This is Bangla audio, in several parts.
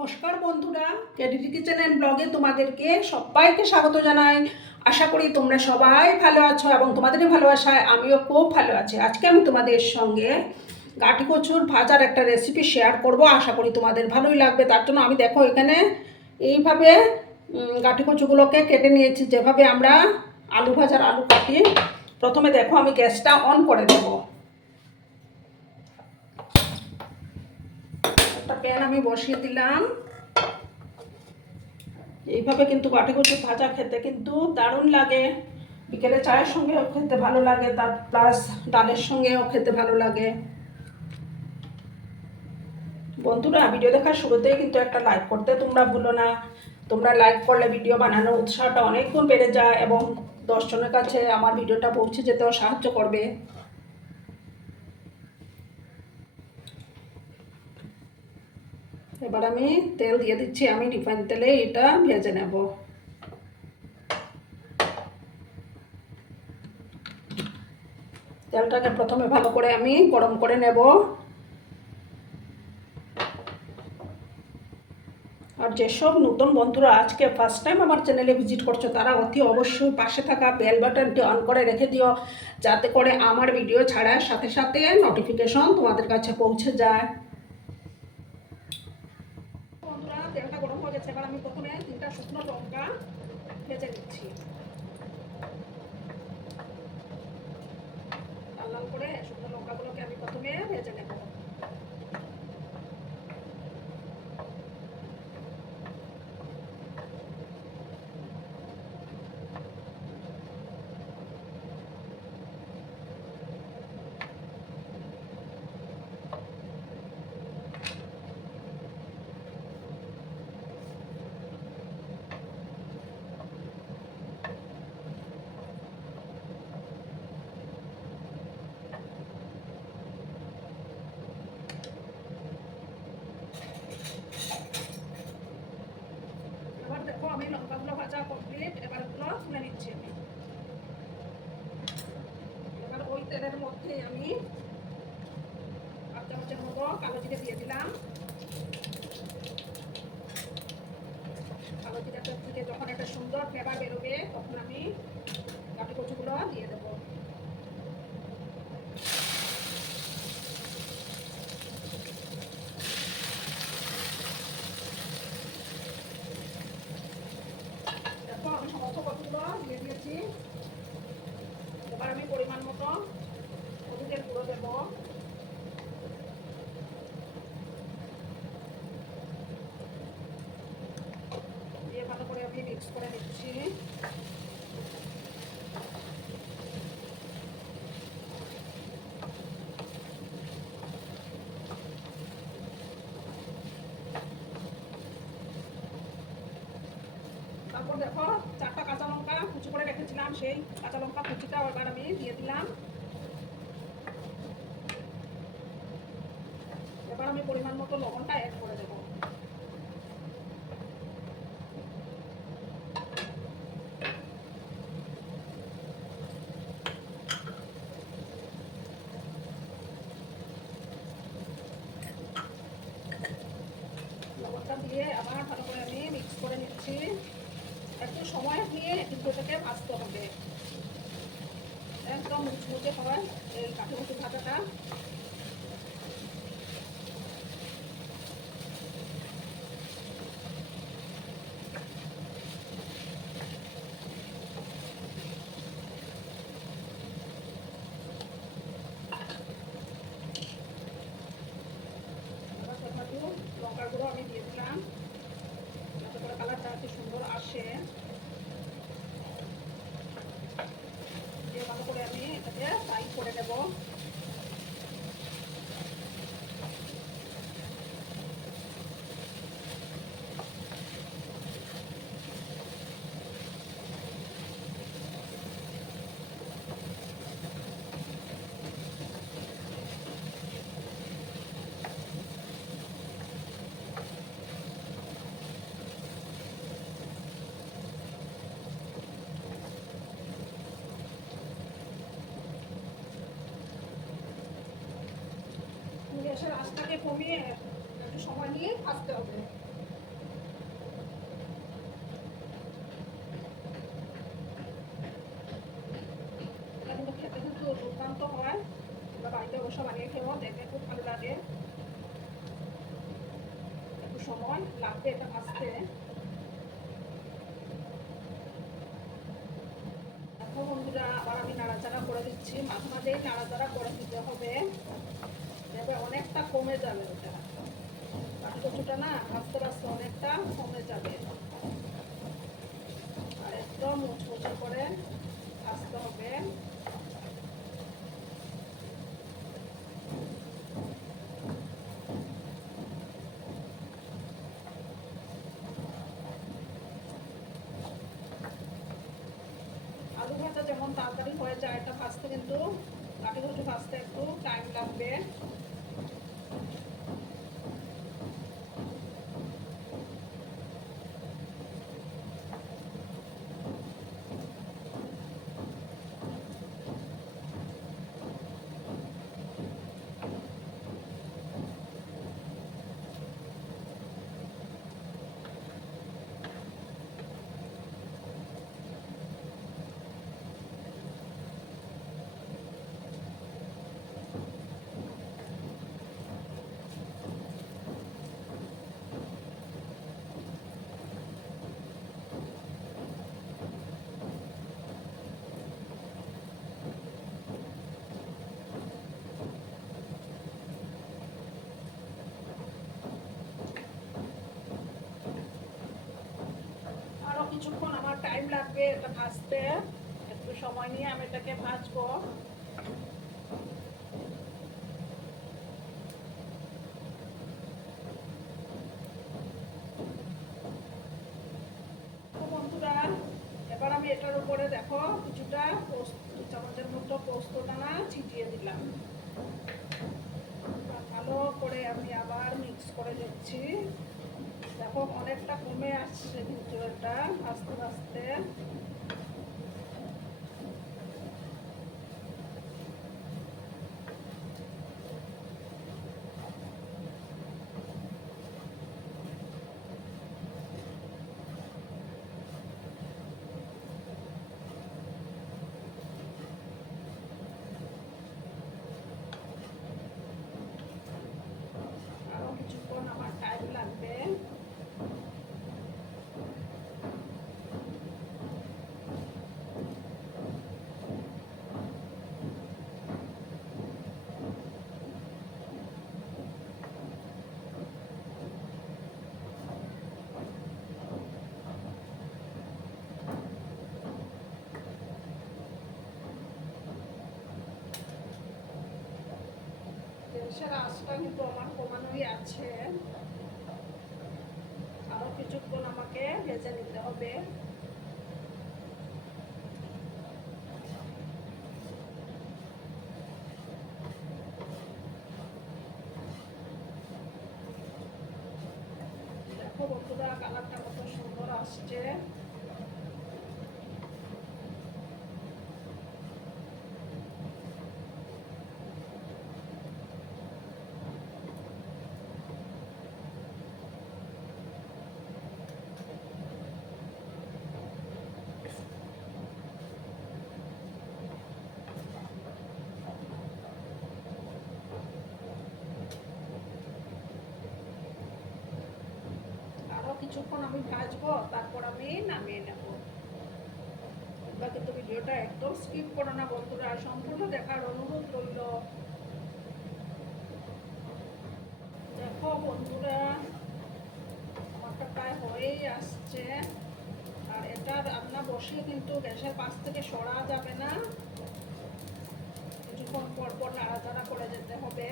নমস্কার বন্ধুরা ক্যাডিটি কিচেন অ্যান্ড ব্লগে তোমাদেরকে সবাইকে স্বাগত জানাই। আশা করি তোমরা সবাই ভালো আছো এবং তোমাদেরই ভালোবাসায় আমিও খুব ভালো আছি। আজকে আমি তোমাদের সঙ্গে গাটি কচুর ভাজার একটা রেসিপি শেয়ার করব। আশা করি তোমাদের ভালোই লাগবে। তার জন্য আমি দেখো এখানে এইভাবে গাটি কচুগুলোকে কেটে নিয়েছি। যেভাবে আমরা আলু ভাজার আলু কাটি, প্রথমে দেখো আমি গ্যাসটা অন করে দেবো একটা প্যান আমি বসিয়ে দিলাম। এইভাবে কিন্তু বাটি কচু ভাজা খেতে কিন্তু দারুণ লাগে। বিকেলে চায়ের সঙ্গেও খেতে ভালো লাগে তার প্লাস ডালের সঙ্গেও খেতে ভালো লাগে। বন্ধুরা, ভিডিও দেখার শুরুতেই কিন্তু একটা লাইক করতে তোমরা ভুলো না। তোমরা লাইক করলে ভিডিও বানানোর উৎসাহটা অনেক গুণ বেড়ে যায় এবং দশজনের কাছে আমার ভিডিওটা পৌঁছে যেতেও সাহায্য করবে। এবার আমি তেল দিয়ে দিচ্ছি, আমি রিফাইন তেলে এটা ভেজে নেব। তেলটাকে প্রথমে ভালো করে আমি গরম করে নেব। আর যেসব নতুন বন্ধুরা আজকে ফার্স্ট টাইম আমার চ্যানেলে ভিজিট করছ, তারা অতি অবশ্যই পাশে থাকা বেল বাটনটি অন করে রেখে দিও, যাতে করে আমার ভিডিও ছাড়ার সাথে সাথে নোটিফিকেশন তোমাদের কাছে পৌঁছে যায়। এবার আমি প্রথমে তিনটা শুকনো লঙ্কা ভেজে নিচ্ছি লাল লাল করে শুকনো লঙ্কাগুলোকে আমি প্রথমে ভেজে নেব এবার দেখো আমি লঙ্কাগুলো ভাজা কমপ্লিট এবার এগুলো তুলে নিচ্ছি আমি। এবার ওই তেলের মধ্যে আমি আধ চামচের মতো কালো জিরে দিয়ে দিলাম। কালো জিরাটা থেকে যখন একটা সুন্দর ফ্লেভার বেরোবে, তখন আমি কাটি কচুগুলো দিয়ে দেবো দেখো আমি সমস্ত কচুগুলো দিয়ে দিয়েছি এবার আমি পরিমাণ মতো হলুদের গুঁড়ো দেবো দিয়ে ভালো করে আমি মিক্স করে নিচ্ছি। তারপর দেখো, চারটা কাঁচা লঙ্কা কুচি করে রেখেছিলাম সেই কাঁচা লঙ্কা কুচিটা এবার আমি দিয়ে দিলাম। এবার আমি পরিমাণ মতো লবণটা অ্যাড করে দেবো লবণটা দিয়ে আবার ভালো করে আমি মিক্স করে নিচ্ছি একটু সময় নিয়ে ভাজতে হবে। একদম মুচমুচে হয় এই কাঠি ভাজাটা তাদেরকে কমিয়ে সময় নিয়ে আসতে হবে। খেতে হয়। বাড়িতে দেখতে খুব ভালো লাগে। একটু সময়, লাগবে এটা বন্ধুরা, আবার আমি নাড়াচাড়া করে দিচ্ছি। মাঝে মাঝেই নাড়াচাড়া করে দিতে হবে। দেখবে অনেকটা কমে যাবে ওটা। কচুটা না ভাজতে ভাজতে অনেকটা কমে যাবে। আর একদম মুচমুচে করে ভাজতে হবে। আলু ভাজা যেমন তাড়াতাড়ি হয়ে যায়, এটা ভাজতে কিন্তু কাঠি কচু ভাজতে একটু টাইম লাগবে আরও কিছুক্ষণ আমার টাইম লাগবে, এটা ভাজতে। একটু সময় নিয়ে আমি এটাকে ভাজবো। এবার আমি এটার দেখো, কিছুটা পোস্ত মতো দিলাম। ভালো করে আমি আবার মিক্স করে দিচ্ছি দেখো, অনেকটা আসছে কিন্তু আস্তে আস্তে আস্তে আরও কিছুক্ষণ আমার টাইম লাগবে গ্যাসের আঁচটা কিন্তু আমার কমানোই আছে। আরও কিছুক্ষণ আমাকে ভেজে নিতে হবে। বন্ধুরা কালারটা কত সুন্দর আসছে আরও কিছুক্ষণ আমি ভাজবো, তারপর আমি নামিয়ে নেব। কিন্তু ভিডিওটা একদম স্কিপ করো না বন্ধুরা, সম্পূর্ণ দেখার অনুরোধ রইল। দেখো বন্ধুরা, আমারটা প্রায় হয়েই আসছে। আর এটা রান্না বসিয়ে কিন্তু গ্যাসের পাশ থেকে সরা যাবে না। কিছুক্ষণ পর পর নাড়াচাড়া করে যেতে হবে।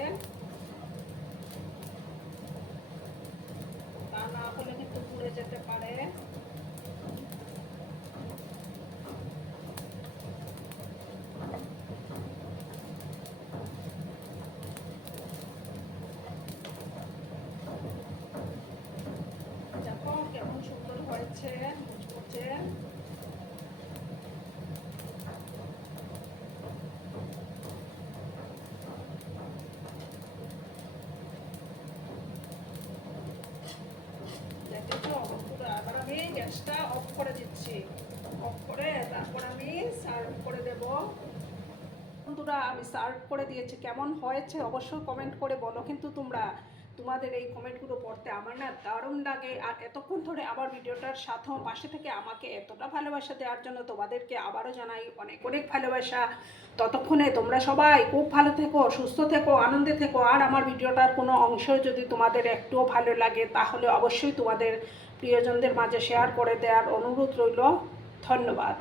না হলে কিন্তু পুড়ে যেতে পারে দেখো কেমন সুন্দর হয়েছে মুচমুচে দেখেছ বন্ধুরা এবার আমি গ্যাসটা অফ করে দিচ্ছি অফ করে, তারপর আমি সার্ভ করে দেব। বন্ধুরা, আমি সার্ভ করে দিয়েছি। কেমন হয়েছে অবশ্যই কমেন্ট করে বলো। কিন্তু তোমরা, তোমাদের এই কমেন্টগুলো পড়তে আমার না দারুণ লাগে। আর এতক্ষণ ধরে আমার ভিডিওটার সাথেও পাশে থেকে আমাকে এতটা ভালোবাসা দেওয়ার জন্য তোমাদেরকে আবারও জানাই অনেক অনেক ভালোবাসা। ততক্ষণে তোমরা সবাই খুব ভালো থেকো, সুস্থ থেকো, আনন্দে থেকো। আর আমার ভিডিওটার কোনো অংশ যদি তোমাদের একটুও ভালো লাগে, তাহলে অবশ্যই তোমাদের প্রিয়জনদের মাঝে শেয়ার করে দেওয়ার অনুরোধ রইল। ধন্যবাদ।